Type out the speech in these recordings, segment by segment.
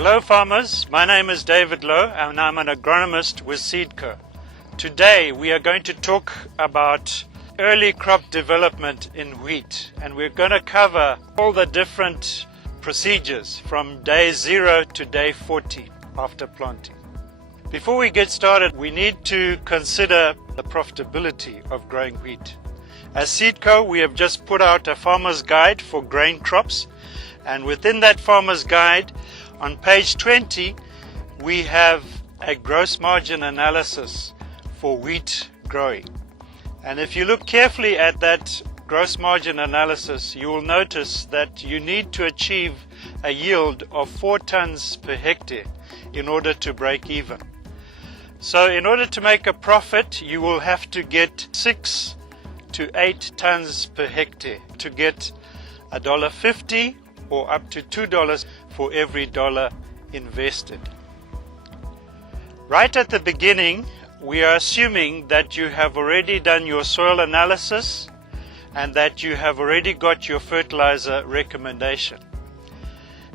Hello farmers, my name is David Lowe and I'm an agronomist with SeedCo. Today we are going to talk about early crop development in wheat, and we're going to cover all the different procedures from day 0 to day 40 after planting. Before we get started, we need to consider the profitability of growing wheat. As SeedCo, we have just put out a farmer's guide for grain crops, and within that farmer's guide, on page 20, we have a gross margin analysis for wheat growing. And if you look carefully at that gross margin analysis, you will notice that you need to achieve a yield of 4 tons per hectare in order to break even. So in order to make a profit, you will have to get 6 to 8 tons per hectare to get $1.50 or up to $2 for every dollar invested. Right at the beginning, we are assuming that you have already done your soil analysis and that you have already got your fertilizer recommendation.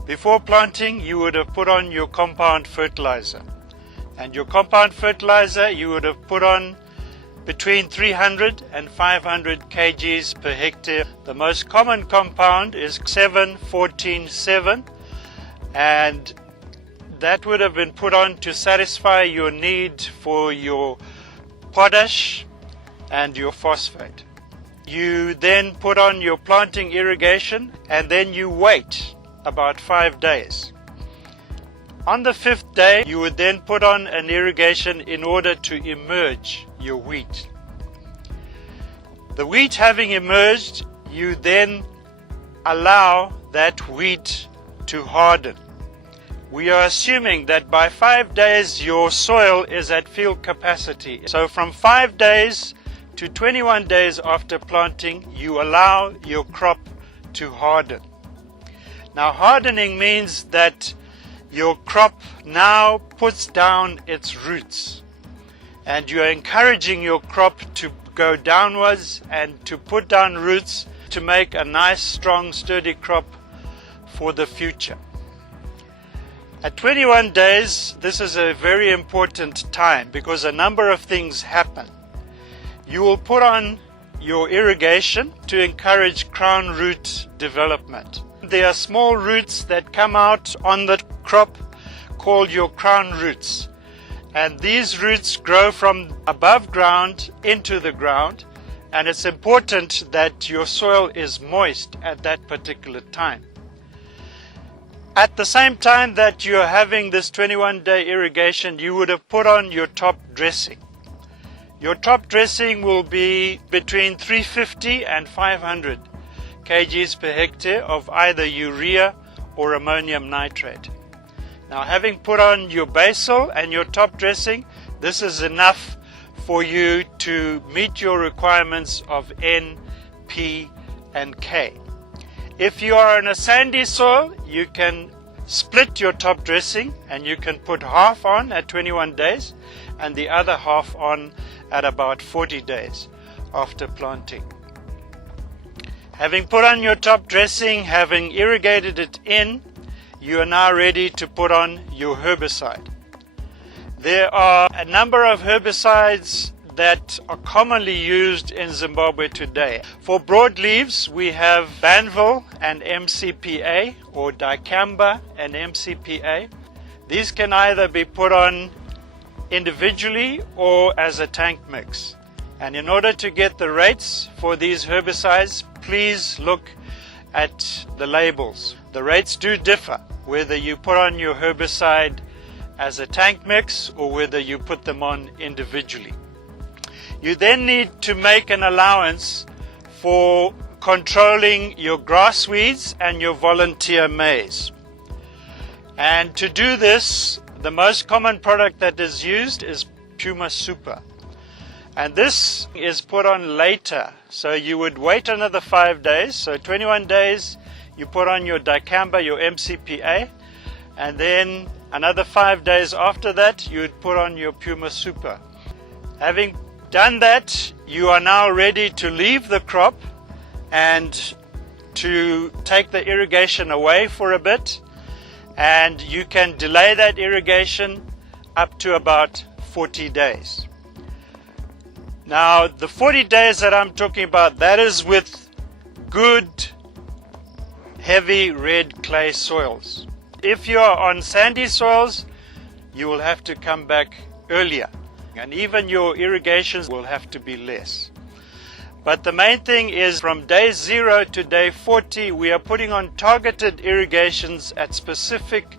Before planting, you would have put on your compound fertilizer. And your compound fertilizer you would have put on between 300 and 500 kgs per hectare. The most common compound is 7-14-7, and that would have been put on to satisfy your need for your potash and your phosphate. You then put on your planting irrigation, and then you wait about 5 days. On the 5th day, you would then put on an irrigation in order to emerge your wheat. The wheat having emerged, you then allow that wheat to harden. We are assuming that by 5 days your soil is at field capacity. So from 5 days to 21 days after planting, you allow your crop to harden. Now, hardening means that your crop now puts down its roots, and you are encouraging your crop to go downwards and to put down roots to make a nice, strong, sturdy crop for the future. At 21 days, this is a very important time because a number of things happen. You will put on your irrigation to encourage crown root development. There are small roots that come out on the crop called your crown roots, and these roots grow from above ground into the ground, and it's important that your soil is moist at that particular time. At the same time that you're having this 21-day irrigation, you would have put on your top dressing. Your top dressing will be between 350 and 500 kgs per hectare of either urea or ammonium nitrate. Now, having put on your basal and your top dressing, this is enough for you to meet your requirements of N, P, and K. If you are in a sandy soil, you can split your top dressing and you can put half on at 21 days and the other half on at about 40 days after planting. Having put on your top dressing, having irrigated it in, you are now ready to put on your herbicide. There are a number of herbicides that are commonly used in Zimbabwe today. For broadleaves, we have Banville and MCPA, or dicamba and MCPA. These can either be put on individually or as a tank mix. And in order to get the rates for these herbicides, please look at the labels. The rates do differ, whether you put on your herbicide as a tank mix or whether you put them on individually. You then need to make an allowance for controlling your grass weeds and your volunteer maize. And to do this, the most common product that is used is Puma Super. And this is put on later. So you would wait another 5 days. So 21 days, you put on your dicamba, your MCPA. And then another 5 days after that, you would put on your Puma Super. Having done that, you are now ready to leave the crop and to take the irrigation away for a bit and you can delay that irrigation up to about 40 days. Now, the 40 days that I'm talking about, that is with good, heavy red clay soils. If you are on sandy soils, you will have to come back earlier, and even your irrigations will have to be less. But the main thing is from day 0 to day 40, we are putting on targeted irrigations at specific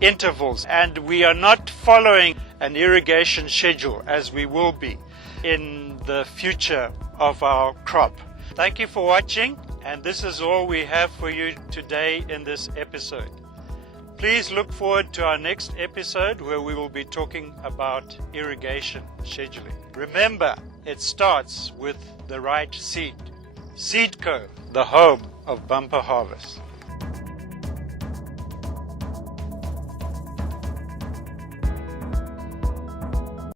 intervals, and we are not following an irrigation schedule as we will be in the future of our crop. Thank you for watching, and this is all we have for you today in this episode. Please look forward to our next episode where we will be talking about irrigation scheduling. Remember, it starts with the right seed. SeedCo, the home of bumper harvest.